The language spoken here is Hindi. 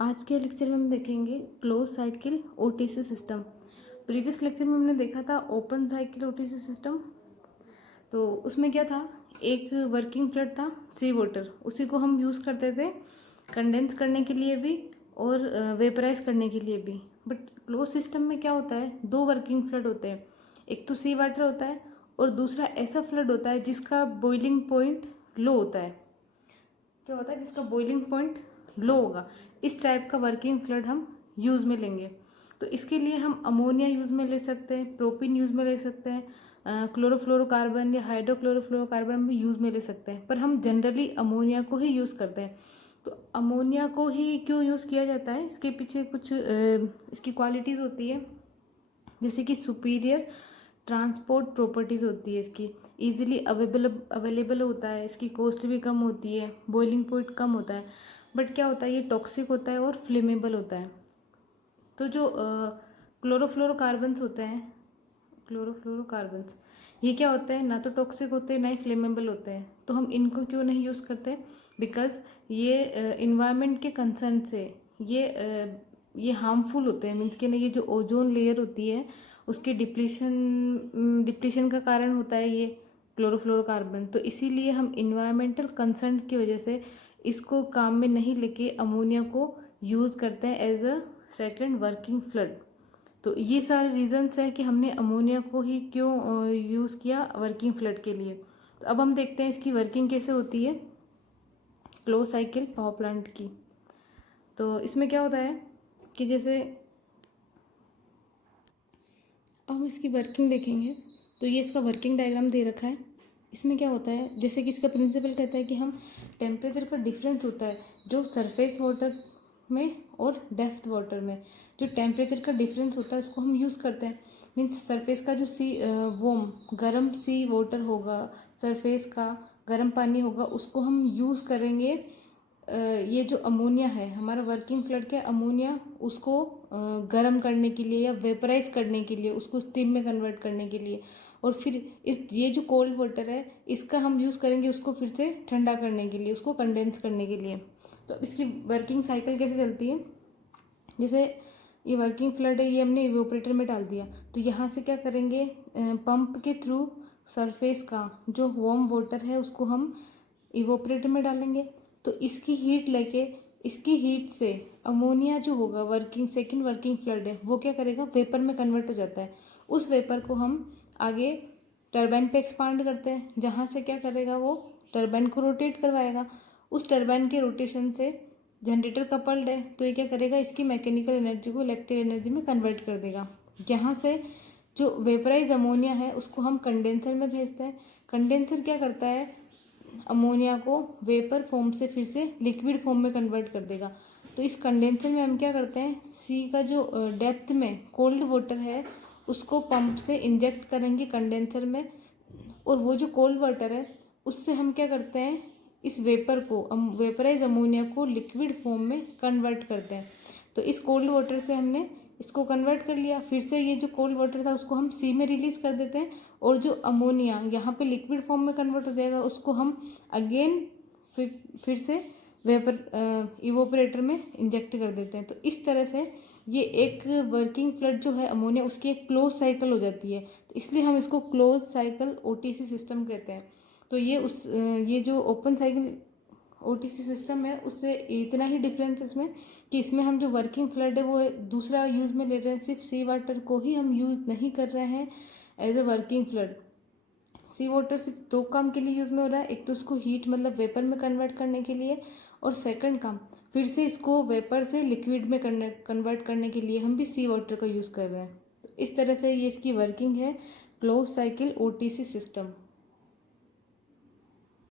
आज के लेक्चर में हम देखेंगे close cycle OTC system. Previous lecture में हमने देखा था ओपन साइकिल ओटीसी सिस्टम। तो उसमें क्या था, एक वर्किंग फ्लड था सी वाटर, उसी को हम यूज़ करते थे कंडेंस करने के लिए भी और वेपराइज करने के लिए भी। बट क्लोज सिस्टम में क्या होता है, दो वर्किंग फ्लड होते हैं। एक तो सी वाटर होता है और दूसरा ऐसा फ्लड होता है जिसका बॉइलिंग पॉइंट लो होता है। क्या होता है, जिसका बॉइलिंग पॉइंट लो होगा। इस टाइप का वर्किंग फ्लड हम यूज़ में लेंगे। तो इसके लिए हम अमोनिया यूज़ में ले सकते हैं, प्रोपिन यूज़ में ले सकते हैं, क्लोरोफ्लोरोकार्बन या हाइड्रोक्लोरोफ्लोरोकार्बन भी यूज़ में ले सकते हैं, पर हम जनरली अमोनिया को ही यूज़ करते हैं। तो अमोनिया को ही क्यों यूज़ किया जाता है, इसके पीछे कुछ इसकी क्वालिटीज़ होती है, जैसे कि सुपीरियर ट्रांसपोर्ट प्रॉपर्टीज़ होती है इसकी, इजीली अवेलेबल होता है, इसकी कॉस्ट भी कम होती है, बॉइलिंग पॉइंट कम होता है। बट क्या होता है, ये टॉक्सिक होता है और फ्लेमेबल होता है। तो जो क्लोरोफ्लोरोकार्बन्स होते हैं, क्लोरोफ्लोरोकार्बन्स ये क्या होते हैं, ना तो टॉक्सिक होते हैं ना ही फ्लेमेबल होते हैं। तो हम इनको क्यों नहीं यूज़ करते, बिकॉज ये इन्वायरमेंट के कंसर्न से ये हार्मफुल होते हैं। मीन्स के ना, ये जो ओजोन लेयर होती है उसके डिप्लीशन का कारण होता है ये क्लोरोफ्लोरोकार्बन। तो इसीलिए हम इन्वायरमेंटल कंसर्न की वजह से इसको काम में नहीं लेके अमोनिया को यूज़ करते हैं as a second working fluid. तो ये सारे रीजंस हैं कि हमने अमोनिया को ही क्यों यूज़ किया वर्किंग फ्लड के लिए। तो अब हम देखते हैं इसकी वर्किंग कैसे होती है क्लोज साइकिल पावर प्लांट की। तो इसमें क्या होता है कि जैसे अब हम इसकी वर्किंग देखेंगे, तो ये इसका वर्किंग डायग्राम दे रखा है। इसमें क्या होता है, जैसे कि इसका प्रिंसिपल कहता है कि हम टेम्परेचर का डिफरेंस होता है जो सरफेस वाटर में और डेप्थ वाटर में, जो टेम्परेचर का डिफरेंस होता है उसको हम यूज़ करते हैं। मीन्स सरफेस का जो वोम गर्म सी वाटर होगा, सरफेस का गर्म पानी होगा, उसको हम यूज़ करेंगे ये जो अमोनिया है हमारा वर्किंग फ्लड के, अमोनिया उसको गर्म करने के लिए या वेपराइज करने के लिए, उसको स्टीम में कन्वर्ट करने के लिए। और फिर ये जो कोल्ड वाटर है इसका हम यूज़ करेंगे उसको फिर से ठंडा करने के लिए, उसको कंडेंस करने के लिए। तो इसकी वर्किंग साइकिल कैसे चलती है, जैसे ये वर्किंग फ्लड है, ये हमने इवेपोरेटर में डाल दिया, तो यहाँ से क्या करेंगे, पंप के थ्रू सरफेस का जो वार्म वाटर है उसको हम इवेपोरेटर में डालेंगे। तो इसकी हीट लेके, इसकी हीट से अमोनिया जो होगा सेकेंड वर्किंग फ्लड है वो क्या करेगा, वेपर में कन्वर्ट हो जाता है। उस वेपर को हम आगे टरबाइन पे एक्सपांड करते हैं, जहाँ से क्या करेगा, वो टरबाइन को रोटेट करवाएगा। उस टरबाइन के रोटेशन से जनरेटर कपल्ड है, तो ये क्या करेगा, इसकी मैकेनिकल एनर्जी को इलेक्ट्रिक एनर्जी में कन्वर्ट कर देगा। यहाँ से जो वेपराइज अमोनिया है उसको हम कंडेंसर में भेजते हैं। कंडेंसर क्या करता है, अमोनिया को वेपर फॉर्म से फिर से लिक्विड फॉर्म में कन्वर्ट कर देगा। तो इस कंडेंसर में हम क्या करते हैं, सी का जो डेप्थ में कोल्ड वाटर है उसको पंप से इंजेक्ट करेंगे कंडेंसर में, और वो जो कोल्ड वाटर है उससे हम क्या करते हैं, इस वेपर को वेपराइज अमोनिया को लिक्विड फॉर्म में कन्वर्ट करते हैं। तो इस कोल्ड वाटर से हमने इसको कन्वर्ट कर लिया, फिर से ये जो कोल्ड वाटर था उसको हम सी में रिलीज़ कर देते हैं, और जो अमोनिया यहाँ पे लिक्विड फॉर्म में कन्वर्ट हो जाएगा उसको हम अगेन फिर से वेपर इवोपरेटर में इंजेक्ट कर देते हैं। तो इस तरह से ये एक वर्किंग फ्लड जो है अमोनिया, उसकी एक क्लोज साइकिल हो जाती है। तो इसलिए हम इसको क्लोज साइकिल ओटीसी सिस्टम कहते हैं। तो ये जो ओपन साइकिल ओटीसी सिस्टम है उससे इतना ही डिफरेंस इसमें कि इसमें हम जो वर्किंग फ्लड है वो दूसरा यूज़ में ले रहे हैं, सिर्फ सी वाटर को ही हम यूज़ नहीं कर रहे हैं as a working fluid. Sea water सिर्फ दो काम के लिए यूज़ में हो रहा है, एक तो उसको हीट मतलब वेपर में कन्वर्ट करने के लिए, और सेकंड काम फिर से इसको वेपर से लिक्विड में कन्वर्ट करने के लिए हम भी सी वाटर का यूज़ कर रहे हैं। तो इस तरह से ये इसकी वर्किंग है क्लोज साइकिल ओटीसी सिस्टम।